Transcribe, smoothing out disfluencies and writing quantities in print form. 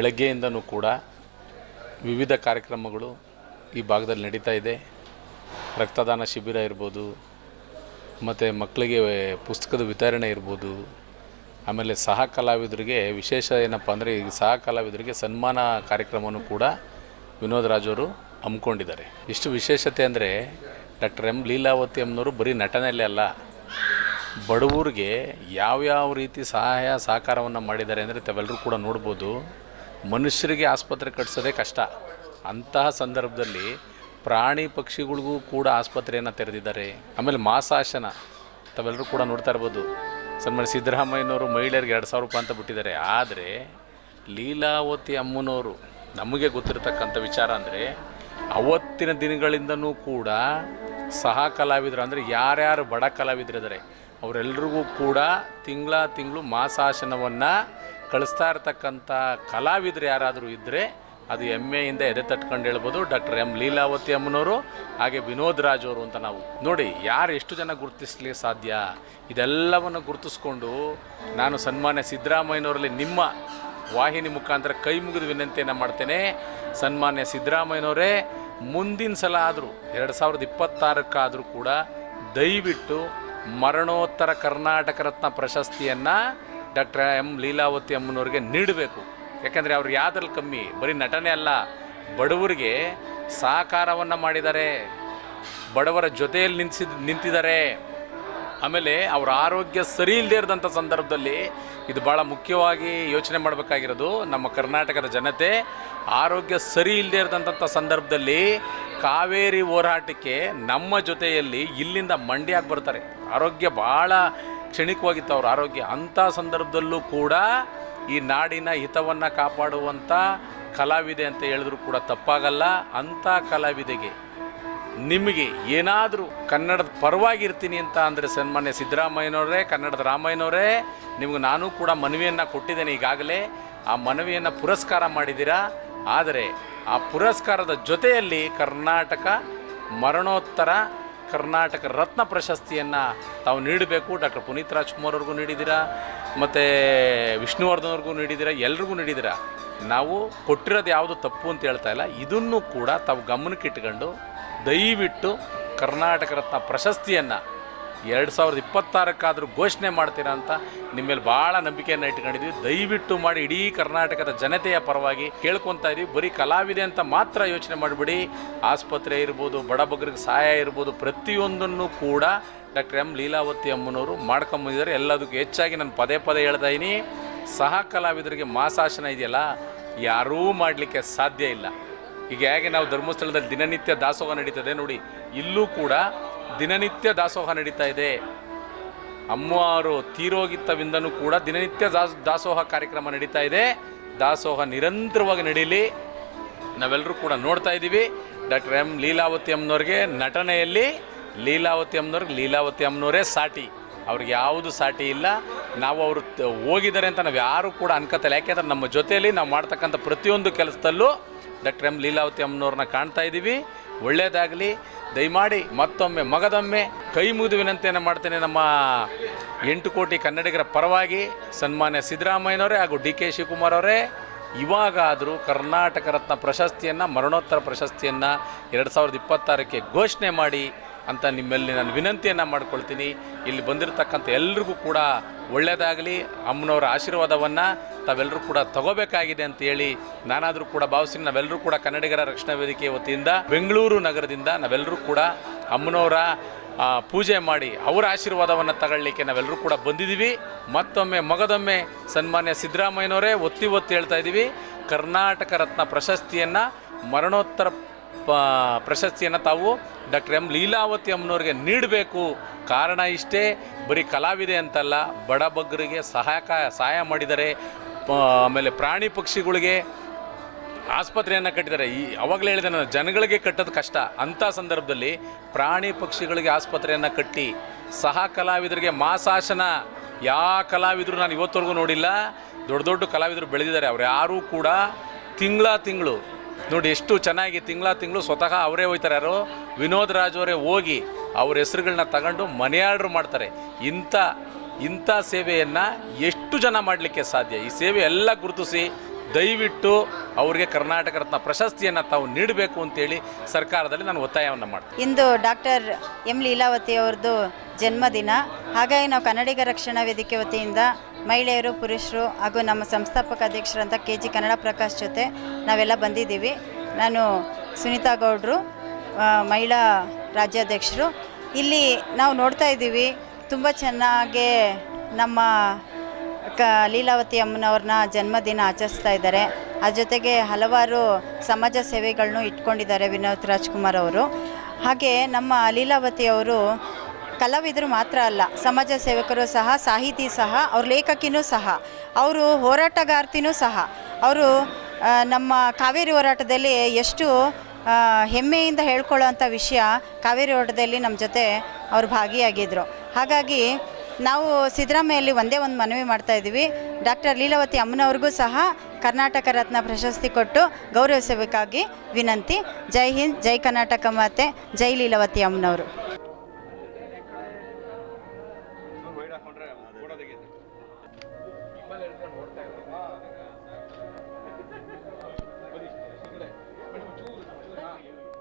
ಬೆಳಗ್ಗೆಯಿಂದನೂ ಕೂಡ ವಿವಿಧ ಕಾರ್ಯಕ್ರಮಗಳು ಈ ಭಾಗದಲ್ಲಿ ನಡೀತಾ ಇದೆ. ರಕ್ತದಾನ ಶಿಬಿರ ಇರ್ಬೋದು, ಮತ್ತು ಮಕ್ಕಳಿಗೆ ಪುಸ್ತಕದ ವಿತರಣೆ ಇರ್ಬೋದು, ಆಮೇಲೆ ಸಹ ಕಲಾವಿದರಿಗೆ ವಿಶೇಷ ಏನಪ್ಪ ಅಂದರೆ ಈ ಸಹ ಕಲಾವಿದರಿಗೆ ಸನ್ಮಾನ ಕಾರ್ಯಕ್ರಮವನ್ನು ಕೂಡ ವಿನೋದ್ ರಾಜವರು ಹಮ್ಮಿಕೊಂಡಿದ್ದಾರೆ. ಎಷ್ಟು ವಿಶೇಷತೆ ಅಂದರೆ ಡಾಕ್ಟರ್ ಎಂ ಲೀಲಾವತಿ ಅಮ್ಮನವರು ಬರೀ ನಟನೆಯಲ್ಲೇ ಅಲ್ಲ, ಬಡವರಿಗೆ ಯಾವ್ಯಾವ ರೀತಿ ಸಹಾಯ ಸಹಕಾರವನ್ನು ಮಾಡಿದ್ದಾರೆ ಅಂದರೆ ತಾವೆಲ್ಲರೂ ಕೂಡ ನೋಡ್ಬೋದು. ಮನುಷ್ಯರಿಗೆ ಆಸ್ಪತ್ರೆ ಕಟ್ಟಿಸೋದೇ ಕಷ್ಟ, ಅಂತಹ ಸಂದರ್ಭದಲ್ಲಿ ಪ್ರಾಣಿ ಪಕ್ಷಿಗಳಿಗೂ ಕೂಡ ಆಸ್ಪತ್ರೆಯನ್ನು ತೆರೆದಿದ್ದಾರೆ. ಆಮೇಲೆ ಮಾಸಾಶನ ತಾವೆಲ್ಲರೂ ಕೂಡ ನೋಡ್ತಾ ಇರ್ಬೋದು. ಸನ್ಮಾನ್ಯ ಸಿದ್ದರಾಮಯ್ಯನವರು ಮಹಿಳೆಯರಿಗೆ 2,000 ರೂಪಾಯಿ ಅಂತ ಬಿಟ್ಟಿದ್ದಾರೆ. ಆದರೆ ಲೀಲಾವತಿ ಅಮ್ಮನವರು ನಮಗೆ ಗೊತ್ತಿರತಕ್ಕಂಥ ವಿಚಾರ ಅಂದರೆ ಅವತ್ತಿನ ದಿನಗಳಿಂದನೂ ಕೂಡ ಸಹ ಕಲಾವಿದರು ಅಂದರೆ ಯಾರ್ಯಾರು ಬಡ ಕಲಾವಿದರಿದ್ದಾರೆ ಅವರೆಲ್ಲರಿಗೂ ಕೂಡ ತಿಂಗಳು ಮಾಸಾಶನವನ್ನು ಕಳಿಸ್ತಾ ಇರ್ತಕ್ಕಂಥ ಕಲಾವಿದರು ಯಾರಾದರೂ ಇದ್ದರೆ ಅದು ಹೆಮ್ಮೆಯಿಂದ ಎದೆ ತಟ್ಕೊಂಡು ಹೇಳ್ಬೋದು ಡಾಕ್ಟರ್ ಎಂ ಲೀಲಾವತಿ ಅಮ್ಮನವರು, ಹಾಗೆ ವಿನೋದ್ ರಾಜ್ ಅವರು ಅಂತ. ನಾವು ನೋಡಿ ಯಾರು ಎಷ್ಟು ಜನ ಗುರುತಿಸ್ಲಿಕ್ಕೆ ಸಾಧ್ಯ. ಇದೆಲ್ಲವನ್ನು ಗುರುತಿಸ್ಕೊಂಡು ನಾನು ಸನ್ಮಾನ್ಯ ಸಿದ್ದರಾಮಯ್ಯನವರಲ್ಲಿ ನಿಮ್ಮ ವಾಹಿನಿ ಮುಖಾಂತರ ಕೈ ಮುಗಿದು ವಿನಂತಿಯನ್ನು ಮಾಡ್ತೇನೆ. ಸನ್ಮಾನ್ಯ ಸಿದ್ದರಾಮಯ್ಯನವರೇ, ಮುಂದಿನ ಸಲ ಆದರೂ 2026 ಕೂಡ ದಯವಿಟ್ಟು ಮರಣೋತ್ತರ ಕರ್ನಾಟಕ ರತ್ನ ಪ್ರಶಸ್ತಿಯನ್ನು ಡಾಕ್ಟರ್ ಎಂ ಲೀಲಾವತಿ ಅಮ್ಮನವ್ರಿಗೆ ನೀಡಬೇಕು. ಯಾಕಂದರೆ ಅವ್ರು ಯಾವುದ್ರಲ್ಲಿ ಕಮ್ಮಿ, ಬರೀ ನಟನೆ ಅಲ್ಲ, ಬಡವರಿಗೆ ಸಹಕಾರವನ್ನು ಮಾಡಿದ್ದಾರೆ, ಬಡವರ ಜೊತೆಯಲ್ಲಿ ನಿಂತಿದ್ದಾರೆ. ಆಮೇಲೆ ಅವ್ರ ಆರೋಗ್ಯ ಸರಿ ಇಲ್ಲದೆ ಇರೋದಂಥ ಸಂದರ್ಭದಲ್ಲಿ ಇದು ಭಾಳ ಮುಖ್ಯವಾಗಿ ಯೋಚನೆ ಮಾಡಬೇಕಾಗಿರೋದು. ನಮ್ಮ ಕರ್ನಾಟಕದ ಜನತೆ ಆರೋಗ್ಯ ಸರಿ ಇಲ್ಲದೆ ಇರೋದಂಥ ಸಂದರ್ಭದಲ್ಲಿ ಕಾವೇರಿ ಹೋರಾಟಕ್ಕೆ ನಮ್ಮ ಜೊತೆಯಲ್ಲಿ ಇಲ್ಲಿಂದ ಮಂಡ್ಯಕ್ಕೆ ಬರ್ತಾರೆ. ಆರೋಗ್ಯ ಭಾಳ ಕ್ಷಣಿಕವಾಗಿತ್ತು ಅವ್ರ ಆರೋಗ್ಯ. ಅಂಥ ಸಂದರ್ಭದಲ್ಲೂ ಕೂಡ ಈ ನಾಡಿನ ಹಿತವನ್ನು ಕಾಪಾಡುವಂಥ ಕಲಾವಿದೆ ಅಂತ ಹೇಳಿದ್ರು ಕೂಡ ತಪ್ಪಾಗಲ್ಲ. ಅಂಥ ಕಲಾವಿದೆಗೆ ನಿಮಗೆ ಏನಾದರೂ ಕನ್ನಡದ ಪರವಾಗಿರ್ತೀನಿ ಅಂತ ಅಂದರೆ ಸನ್ಮಾನ್ಯ ಸಿದ್ದರಾಮಯ್ಯನವರೇ, ಕನ್ನಡದ ರಾಮಯ್ಯನವರೇ, ನಿಮಗೆ ನಾನು ಕೂಡ ಮನವಿಯನ್ನು ಕೊಟ್ಟಿದ್ದೇನೆ ಈಗಾಗಲೇ. ಆ ಮನವಿಯನ್ನು ಪುರಸ್ಕಾರ ಮಾಡಿದ್ದೀರಾ. ಆದರೆ ಆ ಪುರಸ್ಕಾರದ ಜೊತೆಯಲ್ಲಿ ಕರ್ನಾಟಕ ಮರಣೋತ್ತರ ಕರ್ನಾಟಕ ರತ್ನ ಪ್ರಶಸ್ತಿಯನ್ನು ತಾವು ನೀಡಬೇಕು. ಡಾಕ್ಟರ್ ಪುನೀತ್ ರಾಜ್ಕುಮಾರ್ ಅವ್ರಿಗೂ ನೀಡಿದ್ದೀರಾ, ಮತ್ತು ವಿಷ್ಣುವರ್ಧನ್ ಅವ್ರಿಗೂ ನೀಡಿದ್ದೀರಾ, ಎಲ್ರಿಗೂ ನೀಡಿದ್ದೀರಾ. ನಾವು ಕೊಟ್ಟಿರೋದು ಯಾವುದು ತಪ್ಪು ಅಂತ ಹೇಳ್ತಾ ಇಲ್ಲ. ಇದನ್ನು ಕೂಡ ತಾವು ಗಮನಕ್ಕಿಟ್ಕೊಂಡು ದಯವಿಟ್ಟು ಕರ್ನಾಟಕ ರತ್ನ ಪ್ರಶಸ್ತಿಯನ್ನು 2026 ಘೋಷಣೆ ಮಾಡ್ತೀರಾ ಅಂತ ನಿಮ್ಮ ಮೇಲೆ ಭಾಳ ನಂಬಿಕೆಯನ್ನು ಇಟ್ಕೊಂಡಿದ್ವಿ. ದಯವಿಟ್ಟು ಮಾಡಿ, ಇಡೀ ಕರ್ನಾಟಕದ ಜನತೆಯ ಪರವಾಗಿ ಕೇಳ್ಕೊತಾ ಇದ್ದೀವಿ. ಬರೀ ಕಲಾವಿದೆ ಅಂತ ಮಾತ್ರ ಯೋಚನೆ ಮಾಡಿಬಿಡಿ. ಆಸ್ಪತ್ರೆ ಇರ್ಬೋದು, ಬಡಬಗ್ರಿಗೆ ಸಹಾಯ ಇರ್ಬೋದು, ಪ್ರತಿಯೊಂದನ್ನು ಕೂಡ ಡಾಕ್ಟರ್ ಎಂ ಲೀಲಾವತಿ ಅಮ್ಮನವರು ಮಾಡ್ಕೊಂಬಂದಿದ್ದಾರೆ. ಎಲ್ಲದಕ್ಕೂ ಹೆಚ್ಚಾಗಿ ನಾನು ಪದೇ ಹೇಳ್ತಾ ಇದ್ದೀನಿ, ಸಹ ಕಲಾವಿದರಿಗೆ ಮಾಸಾಶನ ಇದೆಯಲ್ಲ, ಯಾರೂ ಮಾಡಲಿಕ್ಕೆ ಸಾಧ್ಯ ಇಲ್ಲ. ಈಗ ಹೇಗೆ ನಾವು ಧರ್ಮಸ್ಥಳದಲ್ಲಿ ದಿನನಿತ್ಯ ದಾಸೋಹ ನಡೀತದೆ ನೋಡಿ, ಇಲ್ಲೂ ಕೂಡ ದಿನನಿತ್ಯ ದಾಸೋಹ ನಡೀತಾ ಇದೆ. ಅಮ್ಮವಾರು ತೀರೋಗಿತ್ತವಿಂದನೂ ಕೂಡ ದಿನನಿತ್ಯ ದಾಸೋಹ ಕಾರ್ಯಕ್ರಮ ನಡೀತಾ ಇದೆ. ದಾಸೋಹ ನಿರಂತರವಾಗಿ ನಡೀಲಿ. ನಾವೆಲ್ಲರೂ ಕೂಡ ನೋಡ್ತಾ ಇದ್ದೀವಿ. ಡಾಕ್ಟರ್ ಎಂ ಲೀಲಾವತಿ ಅಮ್ಮನವ್ರಿಗೆ ನಟನೆಯಲ್ಲಿ ಲೀಲಾವತಿ ಅಮ್ಮನವರೇ ಸಾಟಿ, ಅವ್ರಿಗೆ ಯಾವುದು ಸಾಟಿ ಇಲ್ಲ. ನಾವು ಅವರು ಹೋಗಿದ್ದಾರೆ ಅಂತ ನಾವು ಯಾರೂ ಕೂಡ ಅನ್ಕೋತಿಲ್ಲ. ಯಾಕೆಂದರೆ ನಮ್ಮ ಜೊತೆಯಲ್ಲಿ ನಾವು ಮಾಡ್ತಕ್ಕಂಥ ಪ್ರತಿಯೊಂದು ಕೆಲಸದಲ್ಲೂ ಡಾಕ್ಟರ್ ಎಂ ಲೀಲಾವತಿ ಅಮ್ಮನವ್ರನ್ನ ಕಾಣ್ತಾ ಇದ್ದೀವಿ. ಒಳ್ಳೆಯದಾಗಲಿ. ದಯಮಾಡಿ ಮತ್ತೊಮ್ಮೆ ಮಗದೊಮ್ಮೆ ಕೈ ಮುಗಿದು ವಿನಂತಿಯನ್ನು ಮಾಡ್ತೇನೆ. ನಮ್ಮ 8 ಕೋಟಿ ಕನ್ನಡಿಗರ ಪರವಾಗಿ ಸನ್ಮಾನ್ಯ ಸಿದ್ದರಾಮಯ್ಯನವರೇ ಹಾಗೂ DK ಶಿವಕುಮಾರ್ ಅವರೇ, ಇವಾಗಾದರೂ ಕರ್ನಾಟಕ ರತ್ನ ಪ್ರಶಸ್ತಿಯನ್ನು, ಮರಣೋತ್ತರ ಪ್ರಶಸ್ತಿಯನ್ನು 2026 ಘೋಷಣೆ ಮಾಡಿ ಅಂತ ನಿಮ್ಮಲ್ಲಿ ನಾನು ವಿನಂತಿಯನ್ನು ಮಾಡ್ಕೊಳ್ತೀನಿ. ಇಲ್ಲಿ ಬಂದಿರತಕ್ಕಂಥ ಎಲ್ರಿಗೂ ಕೂಡ ಒಳ್ಳೆಯದಾಗಲಿ. ಅಮ್ಮನವರ ಆಶೀರ್ವಾದವನ್ನು ತಾವೆಲ್ಲರೂ ಕೂಡ ತಗೋಬೇಕಾಗಿದೆ ಅಂತ ಹೇಳಿ ನಾನಾದರೂ ಕೂಡ ಭಾವಿಸ್ತೀನಿ. ನಾವೆಲ್ಲರೂ ಕೂಡ ಕನ್ನಡಿಗರ ರಕ್ಷಣಾ ವೇದಿಕೆ ವತಿಯಿಂದ ಬೆಂಗಳೂರು ನಗರದಿಂದ ನಾವೆಲ್ಲರೂ ಕೂಡ ಅಮ್ಮನವರ ಪೂಜೆ ಮಾಡಿ ಅವರ ಆಶೀರ್ವಾದವನ್ನು ತಗೊಳ್ಳಿಕ್ಕೆ ನಾವೆಲ್ಲರೂ ಕೂಡ ಬಂದಿದ್ದೀವಿ. ಮತ್ತೊಮ್ಮೆ ಮಗದೊಮ್ಮೆ ಸನ್ಮಾನ್ಯ ಸಿದ್ದರಾಮಯ್ಯನವರೇ ಒತ್ತಿ ಹೇಳ್ತಾ ಇದ್ದೀವಿ, ಕರ್ನಾಟಕ ರತ್ನ ಪ್ರಶಸ್ತಿಯನ್ನು, ಮರಣೋತ್ತರ ಪ್ರಶಸ್ತಿಯನ್ನು ತಾವು ಡಾಕ್ಟರ್ ಎಂ ಲೀಲಾವತಿ ಅಮ್ಮನವ್ರಿಗೆ ನೀಡಬೇಕು. ಕಾರಣ ಇಷ್ಟೇ, ಬರೀ ಕಲಾವಿದೆ ಅಂತಲ್ಲ, ಬಡಬಗ್ಗರಿಗೆ ಸಹಾಯ ಮಾಡಿದ್ದಾರೆ. ಆಮೇಲೆ ಪ್ರಾಣಿ ಪಕ್ಷಿಗಳಿಗೆ ಆಸ್ಪತ್ರೆಯನ್ನು ಕಟ್ಟಿದ್ದಾರೆ. ಅವಾಗಲೇ ಹೇಳಿದೆ ನಾನು, ಜನಗಳಿಗೆ ಕಟ್ಟೋದು ಕಷ್ಟ. ಅಂಥ ಸಂದರ್ಭದಲ್ಲಿ ಪ್ರಾಣಿ ಪಕ್ಷಿಗಳಿಗೆ ಆಸ್ಪತ್ರೆಯನ್ನು ಕಟ್ಟಿ ಸಹ ಕಲಾವಿದರಿಗೆ ಮಾಸಾಶನ ಯಾವ ಕಲಾವಿದರು ನಾನು ಇವತ್ತವರೆಗೂ ನೋಡಿಲ್ಲ. ದೊಡ್ಡ ಕಲಾವಿದರು ಬೆಳೆದಿದ್ದಾರೆ. ಅವ್ರು ಯಾರೂ ಕೂಡ ತಿಂಗಳು ನೋಡಿ ಎಷ್ಟು ಚೆನ್ನಾಗಿ ತಿಂಗಳು ಸ್ವತಃ ಅವರೇ ಹೋಗ್ತಾರೆ. ಯಾರು ವಿನೋದ್ ರಾಜ್ ಅವರೇ ಹೋಗಿ ಅವ್ರ ಹೆಸರುಗಳನ್ನ ತಗೊಂಡು ಮನೆ ಆರ್ಡ್ರ್ ಮಾಡ್ತಾರೆ. ಇಂಥ ಸೇವೆಯನ್ನು ಎಷ್ಟು ಜನ ಮಾಡಲಿಕ್ಕೆ ಸಾಧ್ಯ? ಈ ಸೇವೆ ಎಲ್ಲ ಗುರುತಿಸಿ ದಯವಿಟ್ಟು ಅವರಿಗೆ ಕರ್ನಾಟಕ ರತ್ನ ಪ್ರಶಸ್ತಿಯನ್ನು ತಾವು ನೀಡಬೇಕು ಅಂತೇಳಿ ಸರ್ಕಾರದಲ್ಲಿ ನಾನು ಒತ್ತಾಯವನ್ನು ಮಾಡ್ತೀನಿ. ಇಂದು ಡಾಕ್ಟರ್ ಎಂ ಲೀಲಾವತಿ ಅವ್ರದ್ದು ಜನ್ಮದಿನ. ಹಾಗಾಗಿ ನಾವು ಕನ್ನಡಿಗ ರಕ್ಷಣಾ ವೇದಿಕೆ ವತಿಯಿಂದ ಮಹಿಳೆಯರು, ಪುರುಷರು ಹಾಗೂ ನಮ್ಮ ಸಂಸ್ಥಾಪಕ ಅಧ್ಯಕ್ಷರಂತ KG ಕನ್ನಡ ಪ್ರಕಾಶ್ ಜೊತೆ ನಾವೆಲ್ಲ ಬಂದಿದ್ದೀವಿ. ನಾನು ಸುನೀತಾ ಗೌಡ್ರು, ಮಹಿಳಾ ರಾಜ್ಯಾಧ್ಯಕ್ಷರು. ಇಲ್ಲಿ ನಾವು ನೋಡ್ತಾ ಇದ್ದೀವಿ, ತುಂಬ ಚೆನ್ನಾಗಿ ನಮ್ಮ ಲೀಲಾವತಿ ಅಮ್ಮನವ್ರನ್ನ ಜನ್ಮದಿನ ಆಚರಿಸ್ತಾ ಇದ್ದಾರೆ. ಅದ್ರ ಜೊತೆಗೆ ಹಲವಾರು ಸಮಾಜ ಸೇವೆಗಳನ್ನು ಇಟ್ಕೊಂಡಿದ್ದಾರೆ ವಿನೋದ್ ರಾಜ್ಕುಮಾರ್ ಅವರು. ಹಾಗೆ ನಮ್ಮ ಲೀಲಾವತಿ ಅವರು ಕಲಾವಿದರು ಮಾತ್ರ ಅಲ್ಲ, ಸಮಾಜ ಸೇವಕರು ಸಹ, ಸಾಹಿತಿ ಸಹ, ಅವ್ರ ಲೇಖಕಿನೂ ಸಹ, ಅವರು ಹೋರಾಟಗಾರ್ತಿನೂ ಸಹ. ಅವರು ನಮ್ಮ ಕಾವೇರಿ ಹೋರಾಟದಲ್ಲಿ ಎಷ್ಟು ಹೆಮ್ಮೆಯಿಂದ ಹೇಳ್ಕೊಳ್ಳೋವಂಥ ವಿಷಯ, ಕಾವೇರಿ ಹೋರಾಟದಲ್ಲಿ ನಮ್ಮ ಜೊತೆ ಅವರು ಭಾಗಿಯಾಗಿದ್ದರು. ಹಾಗಾಗಿ ನಾವು ಸಿದ್ದರಾಮಯ್ಯಲ್ಲಿ ಒಂದೇ ಒಂದು ಮನವಿ ಮಾಡ್ತಾಯಿದ್ದೀವಿ, ಡಾಕ್ಟರ್ ಲೀಲಾವತಿ ಅಮ್ಮನವ್ರಿಗೂ ಸಹ ಕರ್ನಾಟಕ ರತ್ನ ಪ್ರಶಸ್ತಿ ಕೊಟ್ಟು ಗೌರವಿಸಬೇಕಾಗಿ ವಿನಂತಿ. ಜೈ ಹಿಂದ್, ಜೈ ಕರ್ನಾಟಕ ಮಾತೆ, ಜೈ ಲೀಲಾವತಿ ಅಮ್ಮನವರು.